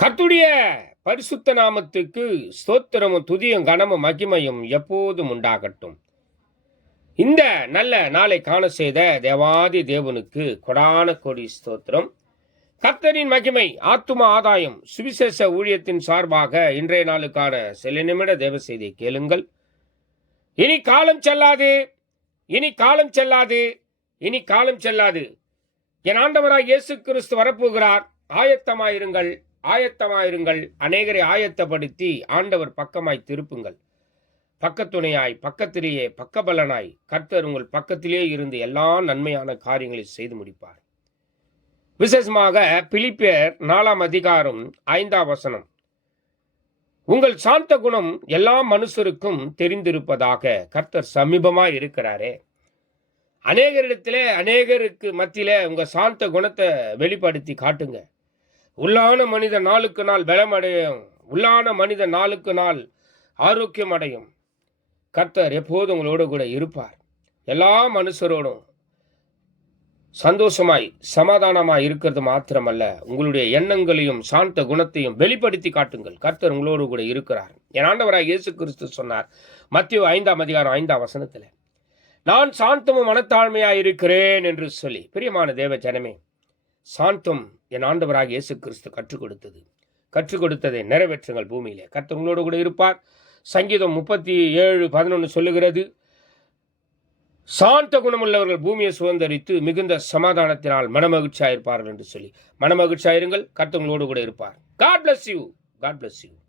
கர்த்தருடைய பரிசுத்த நாமத்துக்கு ஸ்தோத்திரமும் துதியும் கனமும் மகிமையும் எப்போதும் உண்டாகட்டும். இந்த நல்ல நாளை காண செய்த தேவாதி தேவனுக்கு கொடான கோடி ஸ்தோத்திரம். கர்த்தரின் மகிமை ஆத்தும ஆதாயம் சுவிசேஷ ஊழியத்தின் சார்பாக இன்றைய நாளுக்கான சில நிமிட தேவ செய்தியை கேளுங்கள். இனி காலம் செல்லாது, இனி காலம் செல்லாது, இனி காலம் செல்லாது. என் ஆண்டவராய் இயேசு கிறிஸ்து வரப்போகிறார். ஆயத்தமாயிருங்கள், ஆயத்தமாயிருங்கள். அநேகரை ஆயத்தப்படுத்தி ஆண்டவர் பக்கமாய் திருப்புங்கள். பக்கத்துணையாய், பக்கத்திலேயே பக்கபலனாய் கர்த்தர் உங்கள் பக்கத்திலே இருந்து எல்லா நன்மையான காரியங்களை செய்து முடிப்பார். விசேஷமாக பிலிப்பியர் 4 அதிகாரம் 5 உங்கள் சாந்த குணம் எல்லா மனுஷருக்கும் தெரிந்திருப்பதாக. கர்த்தர் சமீபமாய் இருக்கிறாரே. அநேகரிடத்திலே, அநேகருக்கு மத்தியிலே உங்க சாந்த குணத்தை வெளிப்படுத்தி காட்டுங்க. உள்ளான மனிதன் நாளுக்கு நாள் பலம் அடையும். உள்ளான மனிதன் நாளுக்கு நாள் ஆரோக்கியம் அடையும். கர்த்தர் எப்போதும் உங்களோடு கூட இருப்பார். எல்லா மனுஷரோடும் சந்தோஷமாய் சமாதானமாய் இருக்கிறது மாத்திரமல்ல, உங்களுடைய எண்ணங்களையும் சாந்த குணத்தையும் வெளிப்படுத்தி காட்டுங்கள். கர்த்தர் உங்களோடு கூட இருக்கிறார். என் ஆண்டவராய் இயேசு கிறிஸ்து சொன்னார் மத்தேயு 5 அதிகாரம் 5 நான் சாந்தமும் மனத்தாழ்மையாய் இருக்கிறேன் என்று சொல்லி. பிரியமான தேவ ஜனமே, சாந்தம் என் ஆண்டவராக இயேசு கிறிஸ்து கற்றுக் கொடுத்ததை நிறைவேற்றுங்கள். பூமியிலே கர்த்தர் உங்களோடு கூட இருப்பார். சங்கீதம் 37:11 சொல்லுகிறது, சாந்த குணமுள்ளவர்கள் பூமியை சுதந்தரித்து மிகுந்த சமாதானத்தினால் மனமகிழ்ச்சியாயிருப்பார்கள் என்று சொல்லி. மனமகிழ்ச்சியாயிருங்கள், கர்த்தர் உங்களோடு கூட இருப்பார். God bless you. God bless you.